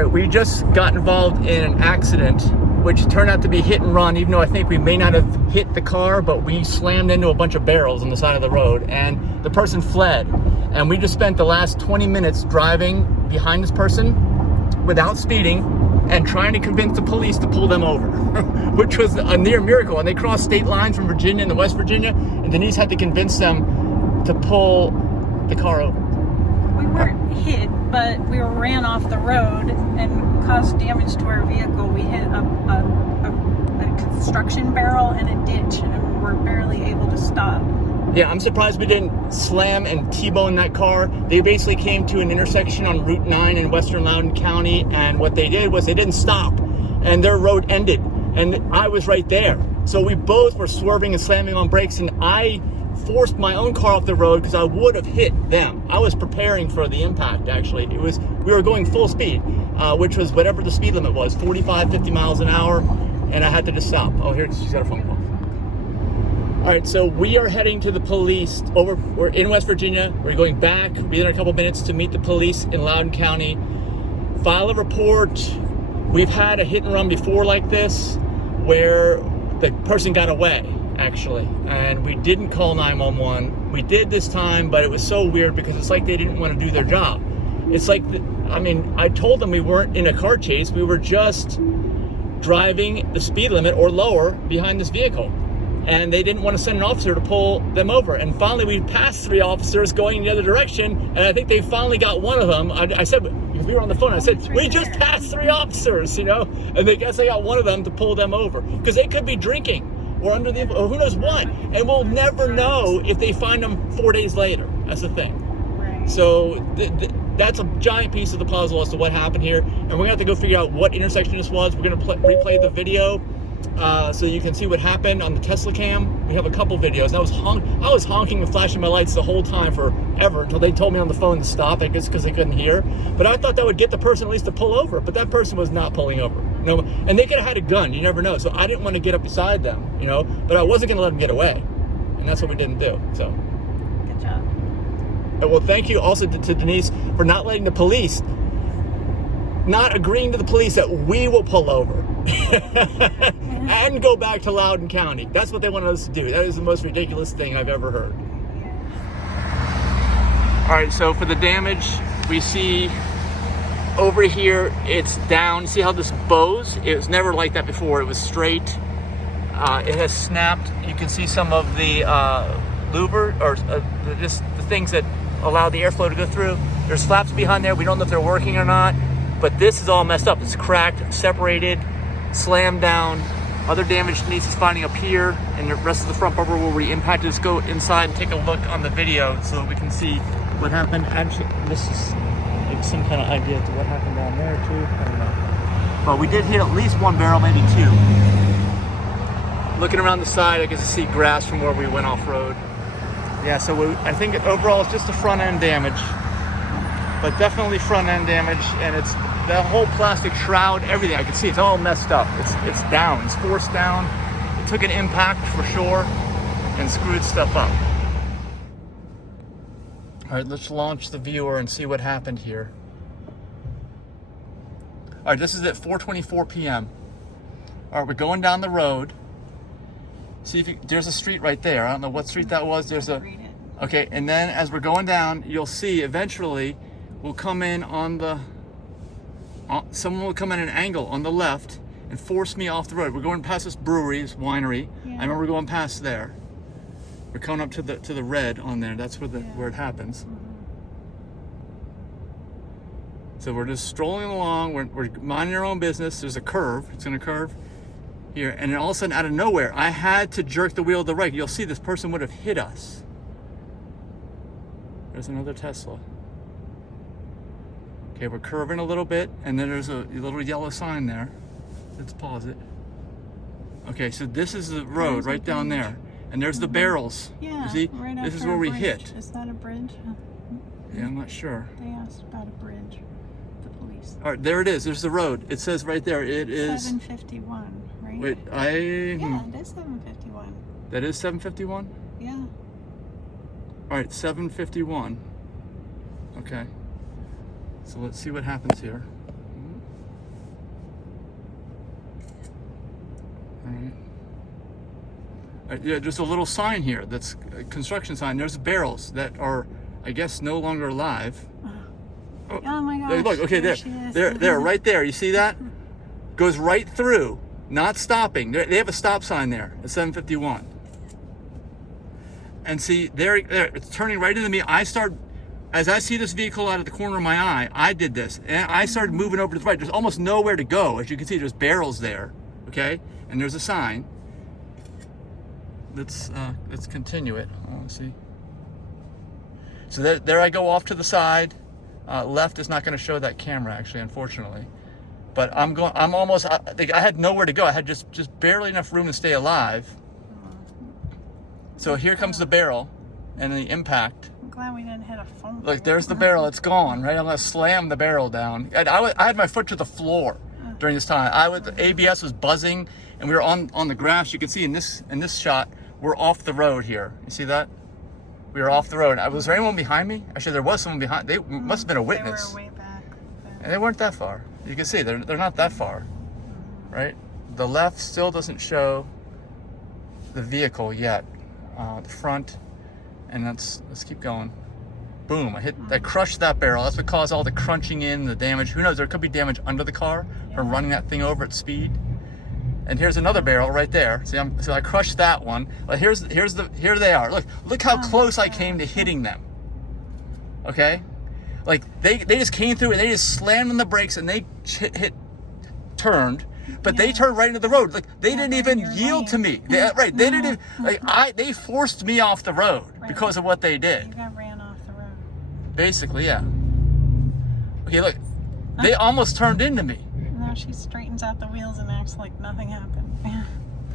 All right, we just got involved in an accident, which turned out to be hit and run, even though I think we may not have hit the car, but we slammed into a bunch of barrels on the side of the road, and the person fled. And we just spent the last 20 minutes driving behind this person without speeding and trying to convince the police to pull them over, which was a near miracle. And they crossed state lines from Virginia into West Virginia, and Denise had to convince them to pull the car over. We weren't hit, but we ran off the road and caused damage to our vehicle. We hit a construction barrel and a ditch, and we're barely able to stop. Yeah, I'm surprised we didn't slam and T-bone that car. They basically came to an intersection on Route 9 in western Loudoun County, and what they did was they didn't stop, and their road ended, and I was right there. So we both were swerving and slamming on brakes, and I forced my own car off the road because I would have hit them. I was preparing for the impact, actually. We were going full speed, which was whatever the speed limit was, 45, 50 miles an hour, and I had to just stop. Oh, here, she's got a phone call. All right, so we are heading to the police. We're in West Virginia. We're going back. We'll be there in a couple minutes to meet the police in Loudoun County. File a report. We've had a hit and run before like this where the person got away, actually, and we didn't call 911. We did this time, but it was so weird because it's like they didn't want to do their job. It's like, I told them we weren't in a car chase. We were just driving the speed limit or lower behind this vehicle. And they didn't want to send an officer to pull them over. And finally, we passed 3 officers going in the other direction, and I think they finally got one of them. I said, because we were on the phone, I said, we just passed 3 officers, and they guess they got one of them to pull them over. Because they could be drinking or under the, or who knows what. And we'll never know if they find them 4 days later. That's the thing. Right. So that's a giant piece of the puzzle as to what happened here. And we're going to have to go figure out what intersection this was. We're going to replay the video. So you can see what happened on the Tesla cam. We have a couple videos. I was honking and flashing my lights the whole time forever until they told me on the phone to stop. I guess because they couldn't hear. But I thought that would get the person at least to pull over. But that person was not pulling over. No, and they could have had a gun. You never know. So I didn't want to get up beside them. But I wasn't going to let them get away, and that's what we didn't do. So. Good job. And well, thank you also to Denise for not letting the police, not agreeing to the police that we will pull over. And go back to Loudoun County. That's what they wanted us to do. That is the most ridiculous thing I've ever heard. All right, so for the damage, we see over here, it's down. See how this bows? It was never like that before. It was straight. It has snapped. You can see some of the louver, or just the things that allow the airflow to go through. There's flaps behind there. We don't know if they're working or not, but this is all messed up. It's cracked, separated, slammed down. Other damage Denise is finding up here, and the rest of the front bumper where we impacted. Let's go inside and take a look on the video so that we can see what happened. Actually, this is like some kind of idea to what happened down there too. I don't know. But we did hit at least 1 barrel, maybe 2. Looking around the side, I can see grass from where we went off-road. Yeah, so I think overall it's just the front end damage, but definitely front end damage, and it's that whole plastic shroud, everything. I can see it's all messed up. It's down. It's forced down. It took an impact for sure and screwed stuff up. All right, let's launch the viewer and see what happened here. All right, this is at 4:24 p.m. All right, we're going down the road. See if there's a street right there. I don't know what street that was. Okay, and then as we're going down, you'll see eventually we'll come in on the. Someone will come at an angle on the left and force me off the road. We're going past this brewery, this winery. Yeah. I remember going past there. We're coming up to the red on there. That's where it happens. Mm-hmm. So we're just strolling along. We're minding our own business. There's a curve. It's going to curve here, and then all of a sudden, out of nowhere, I had to jerk the wheel to the right. You'll see this person would have hit us. There's another Tesla. Okay, we're curving a little bit, and then there's a little yellow sign there. Let's pause it. Okay, so this is the road right down there, and there's the barrels. Yeah, you see? Right. This is where we hit. Is that a bridge? Yeah, I'm not sure. They asked about a bridge. The police. All right, there it is. There's the road. It says right there. It is 751, right? Wait, Yeah, it is 751. That is 751. Yeah. All right, 751. Okay. So let's see what happens here. Yeah, there's a little sign here that's a construction sign. There's barrels that are, I guess, no longer alive. Oh my gosh. Look, okay, there, she is. there, right there. You see that? Goes right through, not stopping. They have a stop sign there at 751. And see, there, it's turning right into me. As I see this vehicle out of the corner of my eye, I did this. And I started moving over to the right. There's almost nowhere to go. As you can see, there's barrels there, okay? And there's a sign. Let's continue it. Let's see. So there I go off to the side. Left is not going to show that camera, actually, unfortunately. But I'm almost, I had nowhere to go. I had just barely enough room to stay alive. So here comes the barrel and the impact. I'm glad we didn't hit a phone. Look, there's the barrel. It's gone, right? I'm going to slam the barrel down. And I had my foot to the floor during this time. ABS was buzzing, and we were on the grass. You can see in this shot, we're off the road here. You see that? We were off the road. Was there anyone behind me? Actually, there was someone behind. They must have been a witness. They were way back. And they weren't that far. You can see they're not that far, right? The left still doesn't show the vehicle yet. The front, and let's keep going. Boom! I crushed that barrel. That's what caused all the crunching in, the damage. Who knows? There could be damage under the car from running that thing over at speed. And here's another barrel right there. See, so I crushed that one. But here they are. Look how close I came to hitting them. Okay, like they just came through and they just slammed on the brakes and they turned. But they turned right into the road. Like they didn't even yield to me. They didn't even, they forced me off the road because of what they did. You got ran off the road. Basically, yeah. Okay, look, they almost turned into me. Now she straightens out the wheels and acts like nothing happened.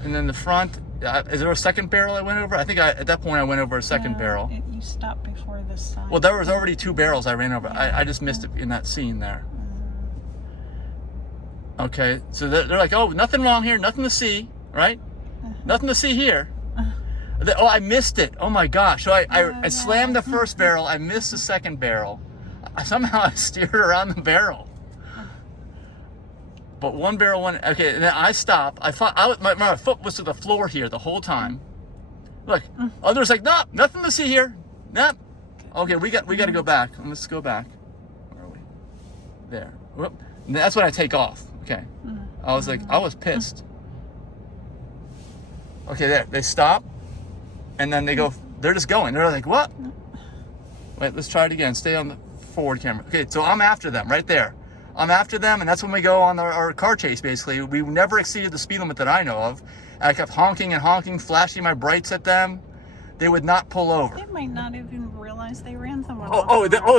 And then the front, is there a second barrel I went over? I think at that point I went over a second barrel. You stopped before this sign. Well, there was already 2 barrels I ran over. I just missed it in that scene there. Okay, so they're like, oh, nothing wrong here, nothing to see, right? Nothing to see here. Oh, I missed it. Oh my gosh. So I slammed the first barrel, I missed the second barrel. Somehow I steered around the barrel. But one barrel went, okay, and then I stopped. I thought, my foot was to the floor here the whole time. Look, others like, nope, nothing to see here. Nope. Okay, we got to go back. Let's go back. Where are we? There. Whoop. And that's when I take off. Okay. I was pissed. Okay, there. They stop, and then they're just going. They're like, what? Wait, let's try it again. Stay on the forward camera. Okay, so I'm after them right there. I'm after them, and that's when we go on our car chase, basically. We never exceeded the speed limit that I know of. I kept honking and honking, flashing my brights at them. They would not pull over. They might not even realize they ran someone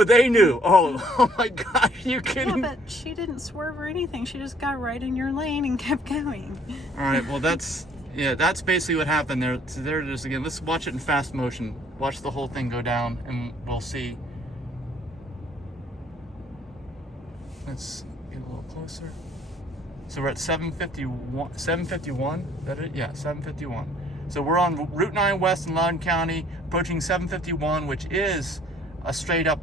they knew. Oh my gosh, you kidding? Yeah, but she didn't swerve or anything. She just got right in your lane and kept going. All right, well, that's basically what happened there. So there it is again. Let's watch it in fast motion. Watch the whole thing go down, and we'll see. Let's get a little closer. So we're at 751. 751? Is that it? Yeah, 751. So we're on Route 9 West in Loudoun County, approaching 751, which is a straight up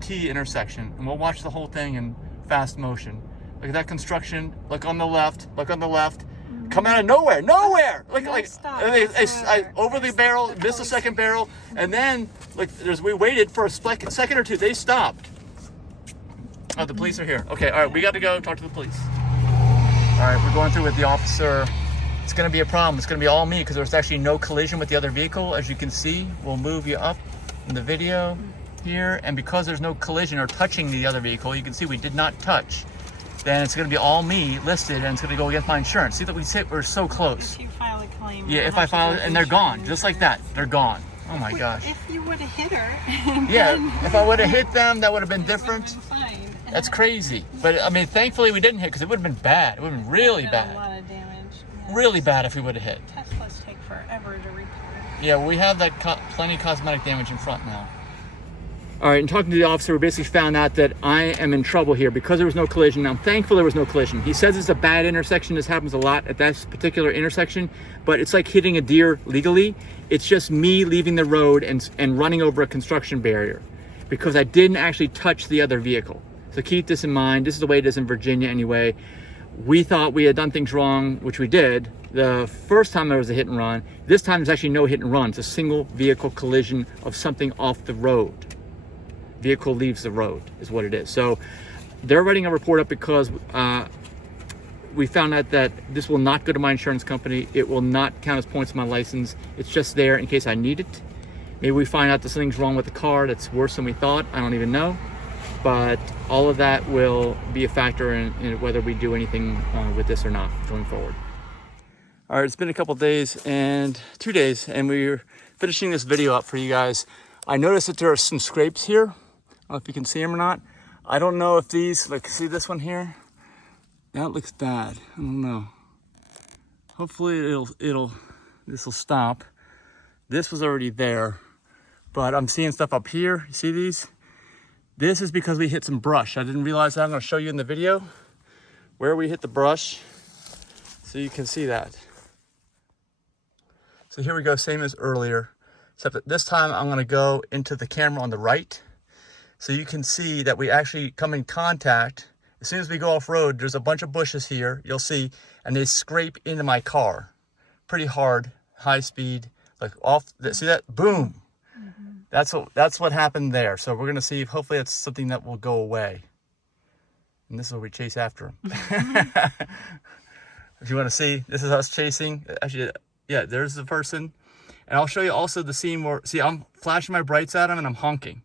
T intersection. And we'll watch the whole thing in fast motion. Look at that construction. Look on the left. Look on the left. Come out of nowhere. Nowhere! I over the barrel, missed the second barrel, and then we waited for a second or two. They stopped. Oh, the police are here. Okay, all right, we got to go talk to the police. All right, we're going through with the officer. It's going to be a problem. It's going to be all me because there's actually no collision with the other vehicle. As you can see, we'll move you up in the video here. And because there's no collision or touching the other vehicle, you can see we did not touch. Then it's going to be all me listed, and it's going to go against my insurance. See that we're so close. If you file a claim. Yeah, if I file it, and they're gone. Just like that. They're gone. Oh my gosh. If you would have hit her. Yeah, if I would have hit them, that would have been different. Fine. That's crazy. But I mean, thankfully we didn't hit because it would have been bad. It would have been really bad. A lot of damage. Yeah. Really bad if we would have hit. Teslas take forever to repair. Yeah, we have that plenty of cosmetic damage in front now. All right, and talking to the officer, we basically found out that I am in trouble here because there was no collision. Now, I'm thankful there was no collision. He says it's a bad intersection. This happens a lot at that particular intersection, but it's like hitting a deer legally. It's just me leaving the road and running over a construction barrier because I didn't actually touch the other vehicle. So keep this in mind. This is the way it is in Virginia anyway. we thought we had done things wrong, which we did. The first time there was a hit and run. This time there's actually no hit and run. It's a single vehicle collision of something off the road. Vehicle leaves the road is what it is. So they're writing a report up because we found out that this will not go to my insurance company. It will not count as points on my license. It's just there in case I need it. Maybe we find out that something's wrong with the car that's worse than we thought. I don't even know. But all of that will be a factor in whether we do anything with this or not going forward. All right, it's been a couple days and 2 days, and we're finishing this video up for you guys. I noticed that there are some scrapes here. I don't know if you can see them or not. I don't know if these, like, see this one here? That looks bad. I don't know. Hopefully this will stop. This was already there, but I'm seeing stuff up here. You see these? This is because we hit some brush. I didn't realize that. I'm going to show you in the video where we hit the brush so you can see that. So here we go, same as earlier, except that this time I'm going to go into the camera on the right so you can see that we actually come in contact. As soon as we go off road, there's a bunch of bushes here, you'll see, and they scrape into my car pretty hard, high speed, like off, see that? Boom. That's what happened there. So we're going to see if hopefully it's something that will go away. And this is where we chase after him. If you want to see, this is us chasing. Actually, yeah, there's the person. And I'll show you also the scene where, see, I'm flashing my brights at him and I'm honking.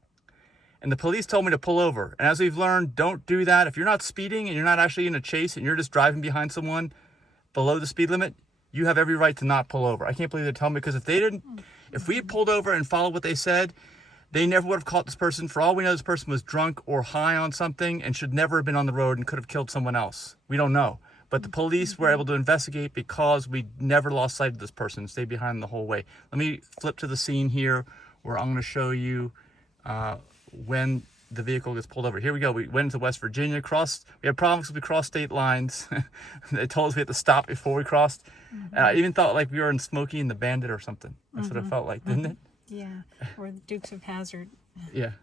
And the police told me to pull over. And as we've learned, don't do that. If you're not speeding and you're not actually in a chase and you're just driving behind someone below the speed limit, you have every right to not pull over. I can't believe they're telling me, because if we had pulled over and followed what they said, they never would have caught this person. For all we know, this person was drunk or high on something and should never have been on the road and could have killed someone else. We don't know. But the police were able to investigate because we never lost sight of this person, stayed behind the whole way. Let me flip to the scene here where I'm going to show you when the vehicle gets pulled over. Here we go. We went into West Virginia, we had problems because we crossed state lines. They told us we had to stop before we crossed. And I even thought like we were in Smokey and the Bandit or something. That's what it felt like, didn't it? Yeah, or the Dukes of Hazzard. Yeah.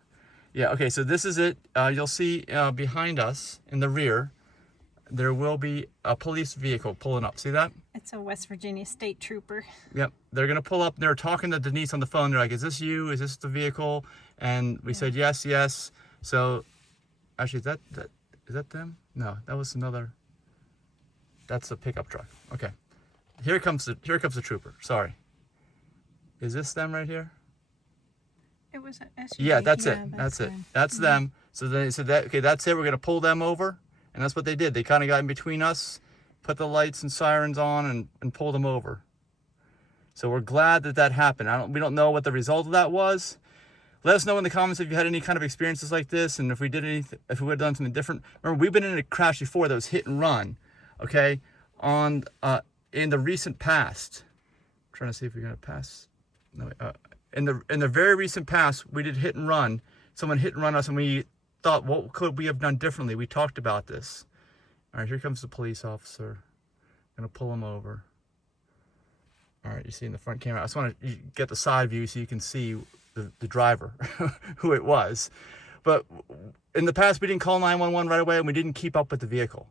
Yeah, okay, so this is it. You'll see behind us in the rear, there will be a police vehicle pulling up. See that? It's a West Virginia state trooper. Yep. They're going to pull up. They're talking to Denise on the phone. They're like, is this you? Is this the vehicle? And we said, yes, yes. So, actually, is that them? No, that was another. That's a pickup truck. Okay. Here comes the trooper. Sorry. Is this them right here? It was an SUV. Yeah, that's it. That's it. them. That's them. So they said that, okay, that's it. We're going to pull them over. And that's what they did. They kind of got in between us, put the lights and sirens on, and pulled them over. So we're glad that happened. We don't know what the result of that was. Let us know in the comments if you had any kind of experiences like this, and if we would have done something different. Remember, we've been in a crash before that was hit and run, okay, in the recent past. I'm trying to see if we're going to pass. No, in the very recent past, we did hit and run. Someone hit and run us, and we thought, what could we have done differently? We talked about this. All right, here comes the police officer. I'm going to pull him over. All right, you see in the front camera. I just want to get the side view so you can see the driver, who it was. But in the past, we didn't call 911 right away, and we didn't keep up with the vehicle.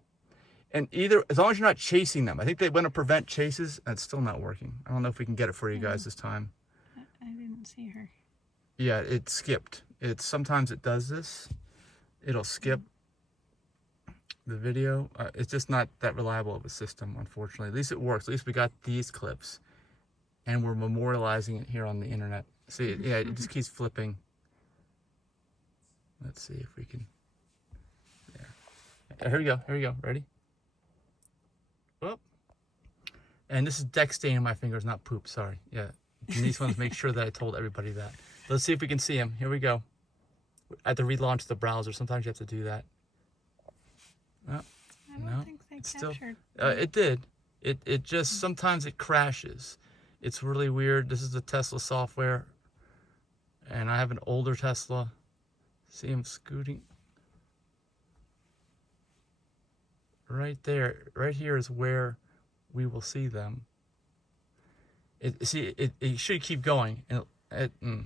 And as long as you're not chasing them, I think they want to prevent chases, and it's still not working. I don't know if we can get it for you guys this time. I didn't see her. Yeah, it skipped. Sometimes it does this. It'll skip the video. It's just not that reliable of a system, unfortunately. At least it works. At least we got these clips, and we're memorializing it here on the internet. See, yeah, it just keeps flipping. Let's see if we can. There. Here we go. Here we go. Ready? Whoop. And this is deck stain in my fingers, not poop. Sorry. Yeah. Denise wants to make sure that I told everybody that. Let's see if we can see him. Here we go. I have to relaunch the browser. Sometimes you have to do that. Oh, I don't think they captured. It did. It just, sometimes it crashes. It's really weird. This is the Tesla software. And I have an older Tesla. See him scooting. Right there. Right here is where we will see them. It should keep going. And